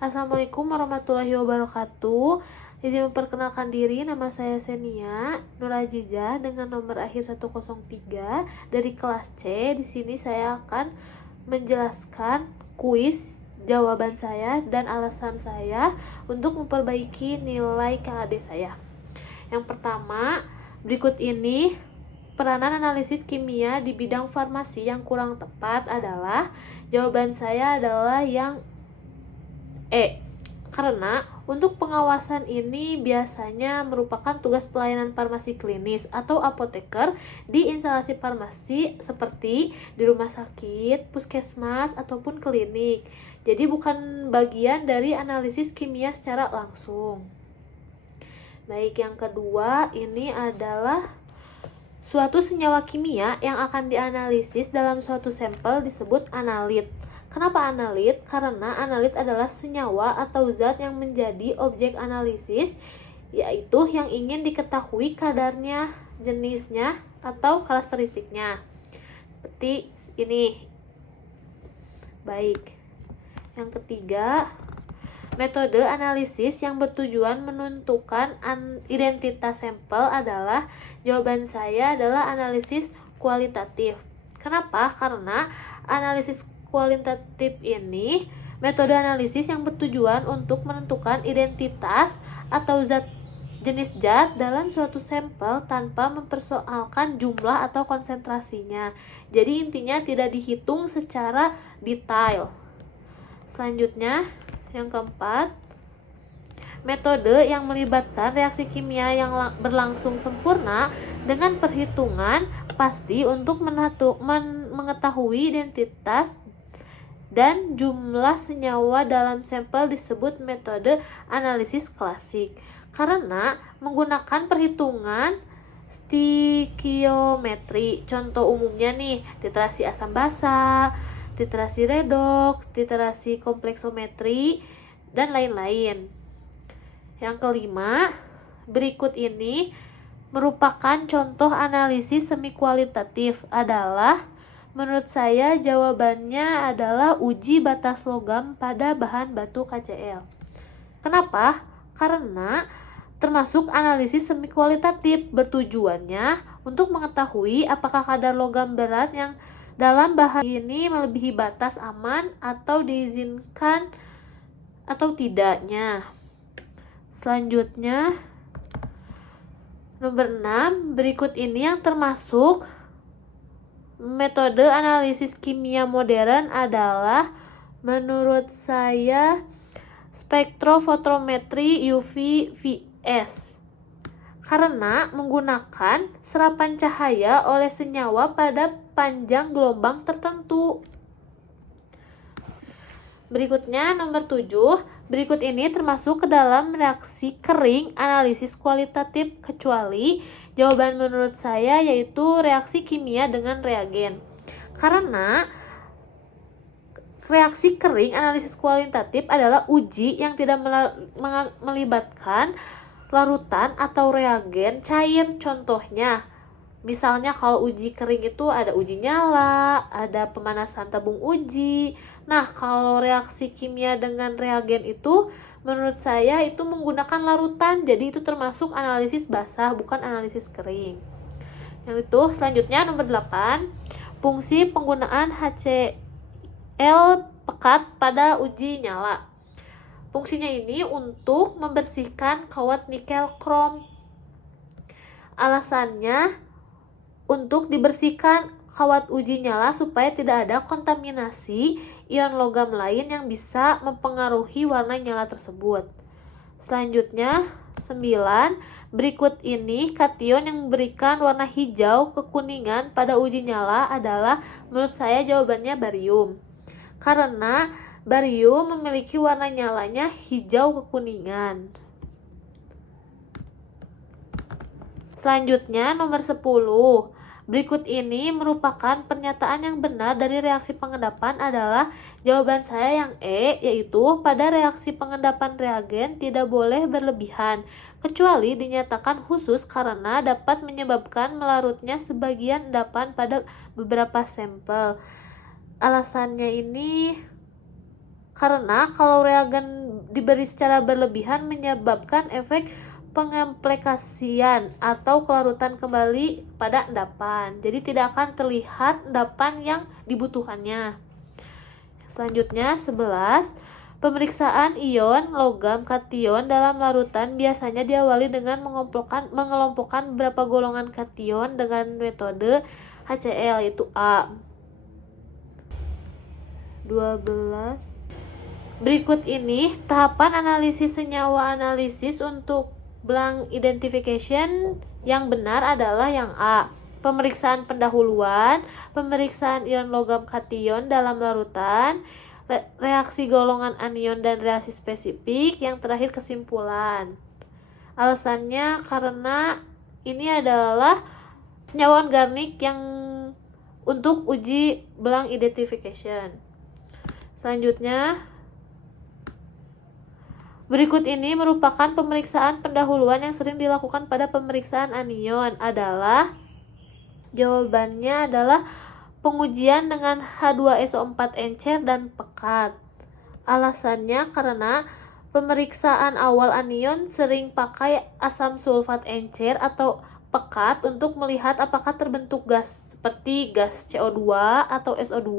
Assalamualaikum warahmatullahi wabarakatuh. Izin memperkenalkan diri, nama saya Senia Nurajijah dengan nomor akhir 103 dari kelas C. Di sini saya akan menjelaskan kuis jawaban saya dan alasan saya untuk memperbaiki nilai KAD saya. Yang pertama, berikut ini peranan analisis kimia di bidang farmasi yang kurang tepat adalah, jawaban saya adalah yang karena untuk pengawasan ini biasanya merupakan tugas pelayanan farmasi klinis atau apoteker di instalasi farmasi seperti di rumah sakit, puskesmas, ataupun klinik. Jadi bukan bagian dari analisis kimia secara langsung. Baik, yang kedua ini adalah suatu senyawa kimia yang akan dianalisis dalam suatu sampel disebut analit. Kenapa analit? Karena analit adalah senyawa atau zat yang menjadi objek analisis, yaitu yang ingin diketahui kadarnya, jenisnya, atau karakteristiknya. Seperti ini. Baik. Yang ketiga, metode analisis yang bertujuan menentukan identitas sampel adalah, jawaban saya adalah analisis kualitatif. Kenapa? Karena analisis kualitatif ini metode analisis yang bertujuan untuk menentukan identitas atau jenis zat dalam suatu sampel tanpa mempersoalkan jumlah atau konsentrasinya. Jadi intinya tidak dihitung secara detail. Selanjutnya, yang keempat, metode yang melibatkan reaksi kimia yang berlangsung sempurna dengan perhitungan pasti untuk mengetahui identitas dan jumlah senyawa dalam sampel disebut metode analisis klasik. Karena menggunakan perhitungan stikiometri. Contoh umumnya nih, titrasi asam basa, titrasi redoks, titrasi kompleksometri, dan lain-lain. Yang kelima, berikut ini merupakan contoh analisis semi kualitatif adalah, menurut saya jawabannya adalah uji batas logam pada bahan batu KCl. Kenapa? Karena termasuk analisis semi kualitatif, bertujuannya untuk mengetahui apakah kadar logam berat yang dalam bahan ini melebihi batas aman atau diizinkan atau tidaknya. Selanjutnya, nomor 6, berikut ini yang termasuk metode analisis kimia modern adalah, menurut saya, spektrofotometri UV-Vis. Karena menggunakan serapan cahaya oleh senyawa pada panjang gelombang tertentu. Berikutnya nomor 7, berikut ini termasuk ke dalam reaksi kering analisis kualitatif kecuali, jawaban menurut saya yaitu reaksi kimia dengan reagen. Karena reaksi kering analisis kualitatif adalah uji yang tidak melibatkan larutan atau reagen cair. Contohnya, misalnya kalau uji kering itu ada uji nyala, ada pemanasan tabung uji. Nah, kalau reaksi kimia dengan reagen itu menurut saya itu menggunakan larutan, jadi itu termasuk analisis basah, bukan analisis kering. Yang itu selanjutnya nomor 8, fungsi penggunaan HCl pekat pada uji nyala. Fungsinya ini untuk membersihkan kawat nikel krom. Alasannya untuk dibersihkan kawat uji nyala supaya tidak ada kontaminasi ion logam lain yang bisa mempengaruhi warna nyala tersebut. Selanjutnya, 9, berikut ini kation yang memberikan warna hijau kekuningan pada uji nyala adalah, menurut saya jawabannya barium. Karena barium memiliki warna nyalanya hijau kekuningan. Selanjutnya nomor 10. Berikut ini merupakan pernyataan yang benar dari reaksi pengendapan adalah, jawaban saya yang yaitu pada reaksi pengendapan reagen tidak boleh berlebihan, kecuali dinyatakan khusus karena dapat menyebabkan melarutnya sebagian endapan pada beberapa sampel. Alasannya ini karena kalau reagen diberi secara berlebihan menyebabkan efek pengemplekasian atau kelarutan kembali pada endapan. Jadi tidak akan terlihat endapan yang dibutuhkannya. Selanjutnya 11. Pemeriksaan ion logam kation dalam larutan biasanya diawali dengan mengelompokkan beberapa golongan kation dengan metode HCl, yaitu A. 12. Berikut ini tahapan analisis senyawa. Analisis untuk blank identification yang benar adalah yang A. Pemeriksaan pendahuluan, pemeriksaan ion logam kation dalam larutan, reaksi golongan anion dan reaksi spesifik, yang terakhir kesimpulan. Alasannya karena ini adalah senyawa organik yang untuk uji blank identification. Selanjutnya, berikut ini merupakan pemeriksaan pendahuluan yang sering dilakukan pada pemeriksaan anion adalah, jawabannya adalah pengujian dengan H2SO4 encer dan pekat. Alasannya karena pemeriksaan awal anion sering pakai asam sulfat encer atau pekat untuk melihat apakah terbentuk gas seperti gas CO2 atau SO2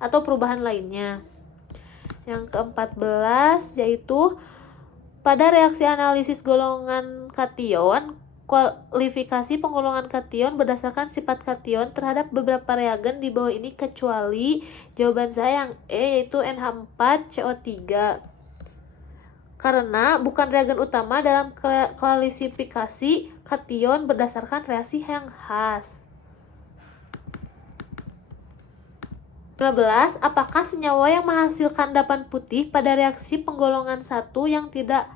atau perubahan lainnya. Yang ke-14 yaitu pada reaksi analisis golongan kation, kualifikasi penggolongan kation berdasarkan sifat kation terhadap beberapa reagen di bawah ini kecuali jawaban saya yang E, yaitu NH4CO3. Karena bukan reagen utama dalam klasifikasi kation berdasarkan reaksi yang khas. 15. Apakah senyawa yang menghasilkan endapan putih pada reaksi penggolongan 1 yang tidak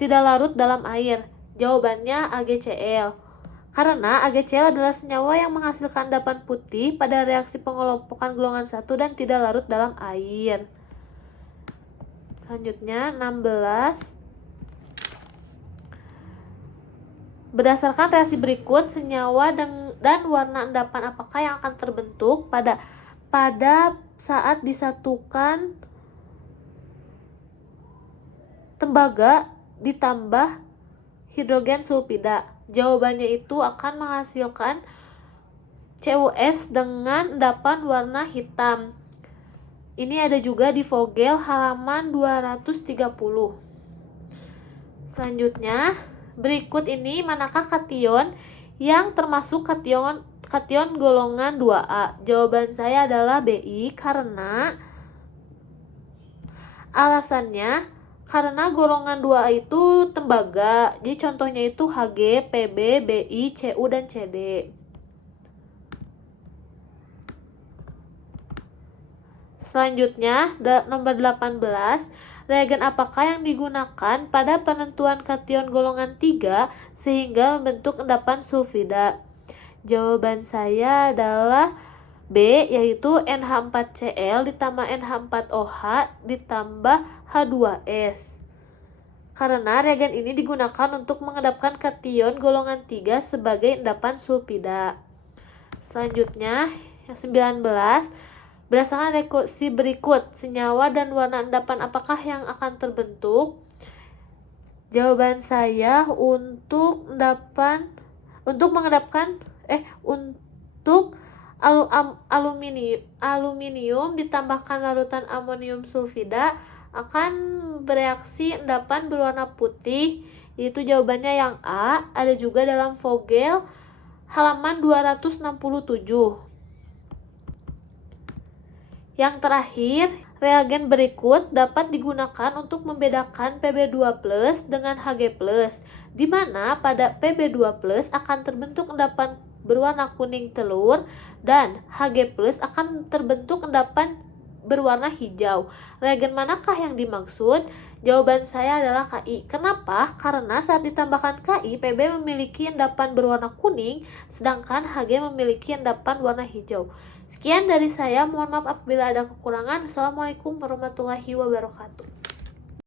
larut dalam air? Jawabannya AgCl. Karena AgCl adalah senyawa yang menghasilkan endapan putih pada reaksi pengelompokan golongan 1 dan tidak larut dalam air. Selanjutnya 16. Berdasarkan reaksi berikut, senyawa dan warna endapan apakah yang akan terbentuk pada saat disatukan tembaga ditambah hidrogen sulfida? Jawabannya itu akan menghasilkan CuS dengan endapan warna hitam. Ini ada juga di Vogel halaman 230. Selanjutnya, berikut ini manakah kation yang termasuk kation golongan 2A? Jawaban saya adalah BI karena alasannya karena golongan 2A itu tembaga. Jadi contohnya itu Hg, Pb, Bi, Cu dan Cd. Selanjutnya nomor 18, reagen apakah yang digunakan pada penentuan kation golongan 3 sehingga membentuk endapan sulfida? Jawaban saya adalah B, yaitu NH4Cl ditambah NH4OH ditambah H2S. Karena reagen ini digunakan untuk mengendapkan kation golongan 3 sebagai endapan sulfida. Selanjutnya, yang 19, berdasarkan reaksi berikut, senyawa dan warna endapan apakah yang akan terbentuk? Jawaban saya untuk aluminium ditambahkan larutan amonium sulfida akan bereaksi endapan berwarna putih, yaitu jawabannya yang A, ada juga dalam Vogel halaman 267. Yang terakhir, reagen berikut dapat digunakan untuk membedakan Pb2+ dengan Hg+, di mana pada Pb2+ akan terbentuk endapan berwarna kuning telur dan Hg+ akan terbentuk endapan berwarna hijau. Reagen manakah yang dimaksud? Jawaban saya adalah Ki. Kenapa? Karena saat ditambahkan Ki, Pb memiliki endapan berwarna kuning, sedangkan Hg memiliki endapan warna hijau. Sekian dari saya, mohon maaf apabila ada kekurangan. Assalamualaikum warahmatullahi wabarakatuh.